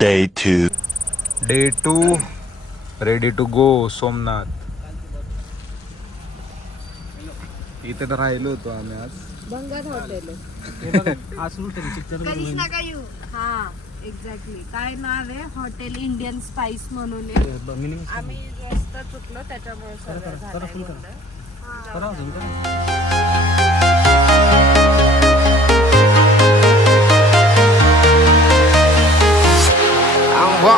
Day two. Day two ready to go Somnath इथे तर राहिलो होतो आम्ही आज. भंगात हॉटेल. कधीच नका येऊ हा एक्झॅक्टली काय नाव आहे? हॉटेल इंडियन स्पाइस म्हणून आहे. आम्ही रस्ता चुकलो त्याच्यामुळे सगळं झालंय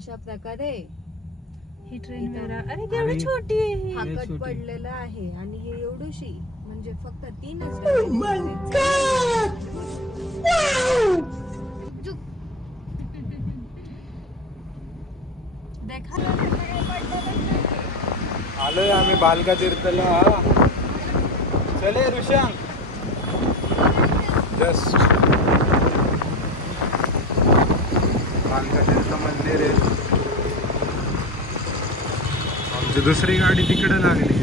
अशा प्रकारे ही ट्रेन वेळा अरे केवढी छोटी आहे ही. पडलेलं आहे. आणि हे एवढूशी म्हणजे फक्त तीनच डबे. देखा. आलोय आम्ही बालका तीर्थला चले ऋषांक. जस्ट बालका तीर्थ मंदिर आहे. आमची दुसरी गाडी तिकडे लागली.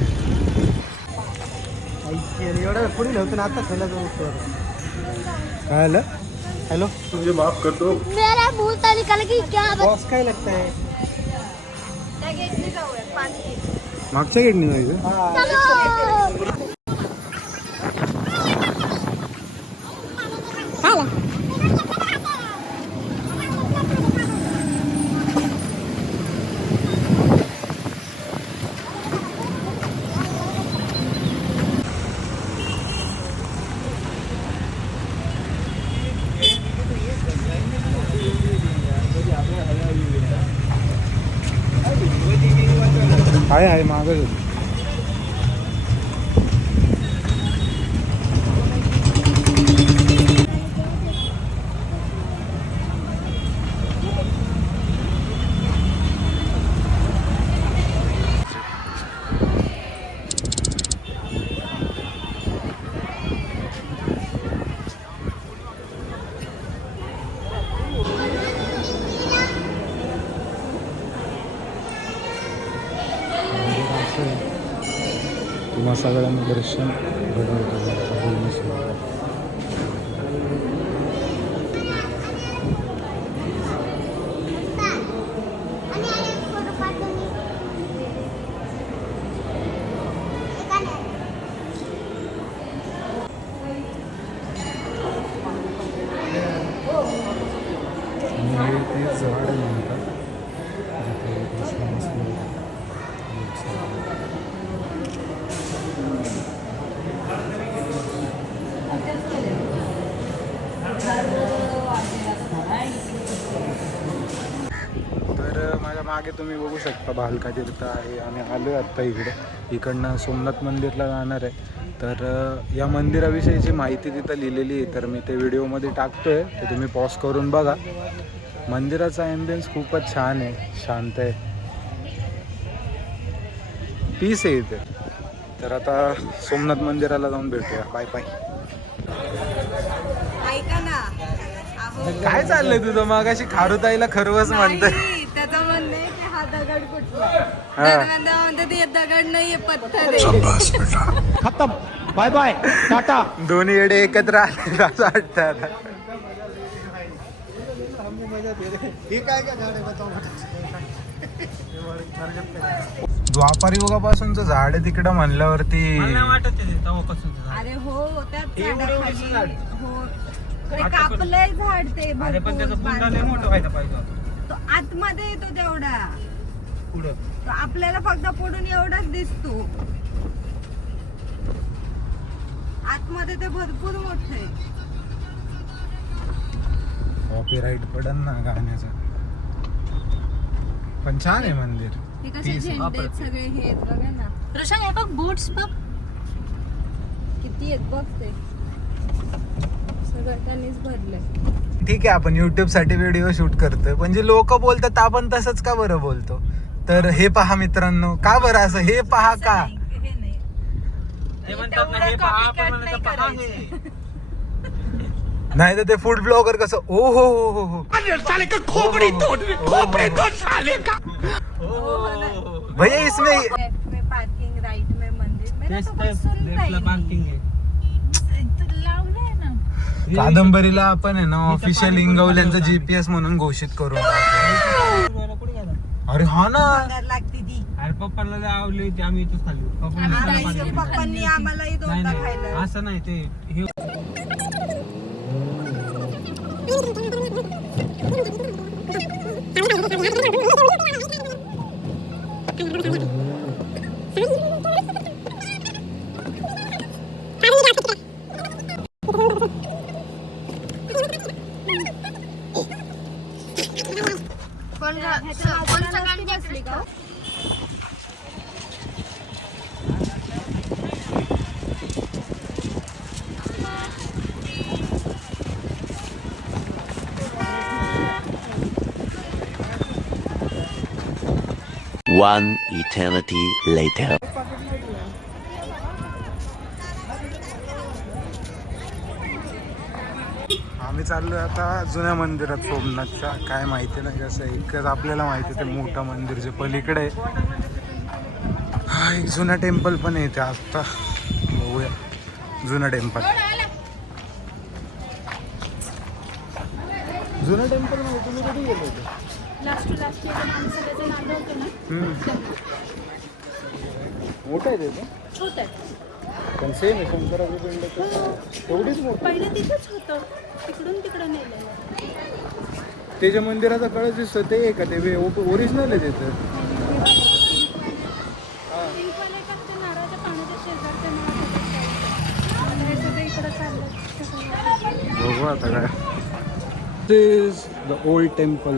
एवढं पुढे ना आता जाऊ काय आलं हॅलो मेरा मुंह तो निकल गई क्या बॉस काय लगता है? मागच्या गेटनी जायचं चलो आहे आहे मागच होती सगळ्यांना दर्शन घडवतो आणि ते झाड म्हणतात जिथे कृष्ण बसले तर अ, माझ्या मागे तुम्ही बघू शकता भालका तीर्थ आहे आणि आलो आहे आत्ता इकडे. इकडनं सोमनाथ मंदिरला जाणार आहे. तर या मंदिराविषयीची माहिती तिथं लिहिलेली आहे. तर मी ते व्हिडिओमध्ये टाकतो आहे ते तुम्ही पॉज करून बघा. मंदिराचा ॲम्बियन्स खूपच छान आहे शांत आहे. पीस आहे इथे. तर आता सोमनाथ मंदिराला जाऊन भेटूया. बाय बाय काय चाललंय तुझं? मग अशी खारुताईला खरवस म्हणतंय नाही, त्याचं म्हणणं आहे की हा दगड कुठला हा. दरम्यान दगड नाहीये पत्थर आहे खत्म. बाय बाय टाटा दोन्ही येडे एकत्र आले असं वाटतं आता. हे द्वापार युगापासूनचं झाड आहे तिकडं म्हणल्यावरती. अरे हो झाडाखाली हो. ते कापलंय झाड ते भरपूर. तो आतमध्ये येतो तेवढा. तो आपल्याला फक्त पुढून एवढाच दिसतो. आतमध्ये ते भरपूर मोठं आहे. कॉपीराईट पडन ना गाण्याचं. पण छान आहे मंदिर. हे कसे झेंडे आहेत सगळे हे आहेत बघा ना. रोशन हे बघ बूट्स बघ. किती आहेत बघ ते. सगळं त्यांनीच भरलंय. ठीक आहे आपण युट्यूबसाठी व्हिडिओ शूट करतोय. म्हणजे लोक बोलतात आपण तसंच का बरं बोलतो? तर हे पहा मित्रांनो का बरं असं? हे पहा का? हे नाही. तर ते फूड ब्लॉगर कसं? ओ हो हो हो हो. भैया इसमें लेफ्ट में पार्किंग राइट में मंदिर. मेरा तो कुछ सुनता ही नहीं लावलंय ना. कादंबरीला आपण आहे ना ऑफिशियल इंगवल्यांचा जीपीएस म्हणून घोषित करून अरे हा ना. पगार लागते ती. अरे पप्पाला लय आवडली होती आम्ही इथंच खाल्ली पप्पाला पप्पांनी आम्हालाही नाही दोनदा नाही खायला. असं नाही ते हे कोण कोण सगळ्यांनी बसली का One eternity later. आम्ही चाललोय आता जुन्या मंदिरात सोमनाथच्या. काय माहिती नाही कसं आहे एकच आपल्याला माहिती आहे ते मोठं मंदिर जे पलीकडे आहे. हा एक जुना टेम्पल पण आहे इथे आता. बघूया जुनं टेम्पल. जुनं टेम्पल तुम्ही कधी गेले होते? लास्ट लास्ट हम्म. मोठं आहे ते. छोट आहे. पण सेम आहे शंकराचं पिंड तर एवढीच मोठं. पहिले तिथंच होतं. तिकडून तिकडं नेलं ते जे मंदिराचा कळस दिसतं ते आहे का? ते ओरिजिनल आहे त्याचं हे. बघू आता काय दिस द ओल्ड टेम्पल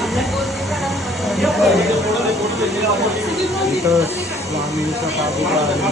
इथं स्वामींचा पादुका आहे.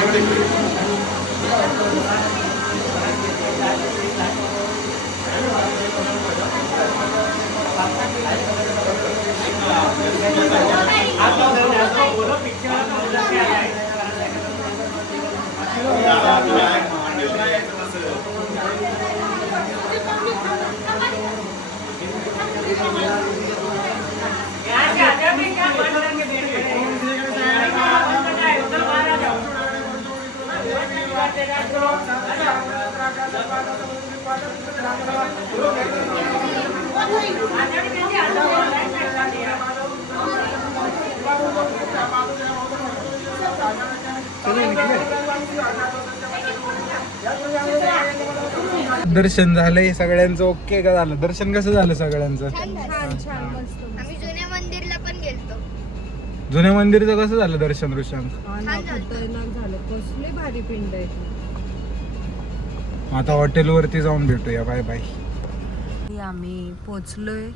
दर्शन झालंय सगळ्यांचं ओके का झालं? दर्शन कसं झालं सगळ्यांचं? आम्ही जुन्या मंदिरला पण गेलतो. जुन्या मंदिरचं कसं झालं दर्शन ऋषांक हा ना, खतरनाक झालं. कसले भारी पिंड आहे. आता हॉटेलवरती जाऊन भेटूया. बाय बाय आम्ही पोचलोय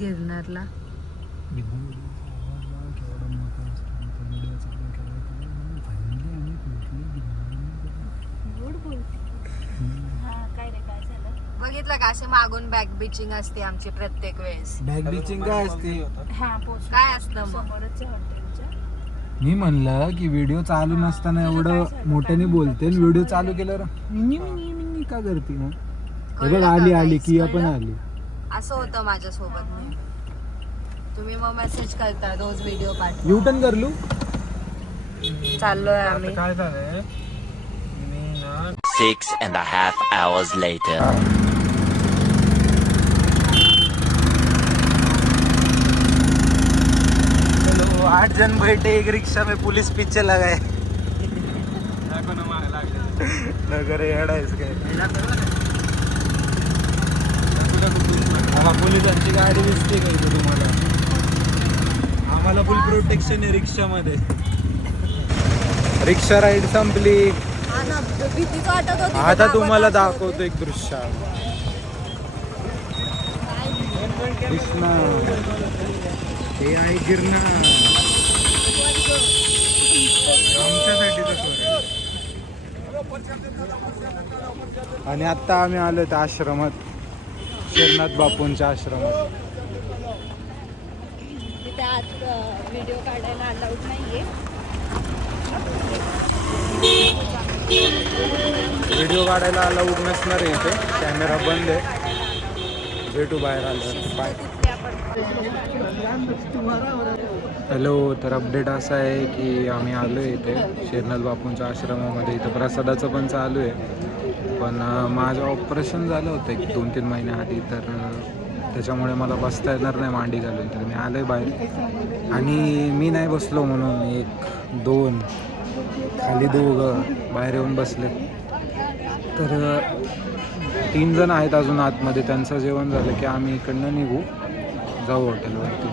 गिरनारला. बघितलं का असे मागून बॅक बिचिंग असते आमची प्रत्येक वेळेस. बॅग बिचिंग काय असते? काय असतं मग? मी म्हणलं की व्हिडिओ चालू नसताना एवढं मोठ्याने बोलते व्हिडिओ चालू केल्यावर मिनी मिनी मिनी का करते मग? हे बघ आली आली किया पण आली. असं होतं माझ्या सोबत तुम्ही मग मेसेज करता रोज व्हिडिओ पाठवा. युटर्न कर लू चाललोय आम्ही. काय झालंय? मी ना Six and a half hours later. चलो आठ जन बैठे एक रिक्शा में पुलिस पीछे लगाए. नगर येडा आहेस काय हा पोलिसांची गाडी दिसते का इथे तुम्हाला? आम्हाला फुल प्रोटेक्शन आहे रिक्षामध्ये. रिक्षा राईड संपली. आता तुम्हाला दाखवतो एक दृश्य. कृष्णा. हे आहे गिरणार आमच्यासाठी आणि आता आम्ही आलो त्या आश्रमात. शेरनाथ बापूंच्या आश्रमात. तिथे व्हिडिओ काढायला अलाउड नाहीये. व्हिडिओ काढायला अलाउड नसणार आहे इथे. कॅमेरा बंद आहे. भेटू बाहेर आलं. बाय हॅलो तर अपडेट असा आहे की आम्ही आलो आहे इथे. शेरनाथ बापूंच्या आश्रमामध्ये. इथं प्रसादाचं पण चालू आहे. पण माझं ऑपरेशन झालं होतं एक दोन तीन महिन्याआधी तर त्याच्यामुळे मला बसता येणार नाही मांडी घालून तर मी आलो आहे बाहेर. आणि मी नाही बसलो म्हणून एक दोन खाली दोघं बाहेर येऊन बसले. तर तीन जण आहेत अजून आतमध्ये त्यांचं जेवण झालं की आम्ही इकडनं निघू जाऊ हॉटेलवरती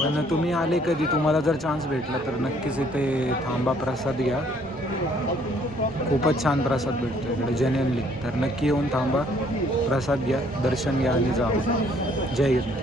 पण तुम्ही आले कधी? तुम्हाला जर चान्स भेटला तर नक्कीच इथे थांबा प्रसाद घ्या. खूपच छान प्रसाद भेटतो इकडे जेन्युअनली तर नक्की येऊन थांबा. प्रसाद घ्या दर्शन घ्या आणि जावा. जय हिंद.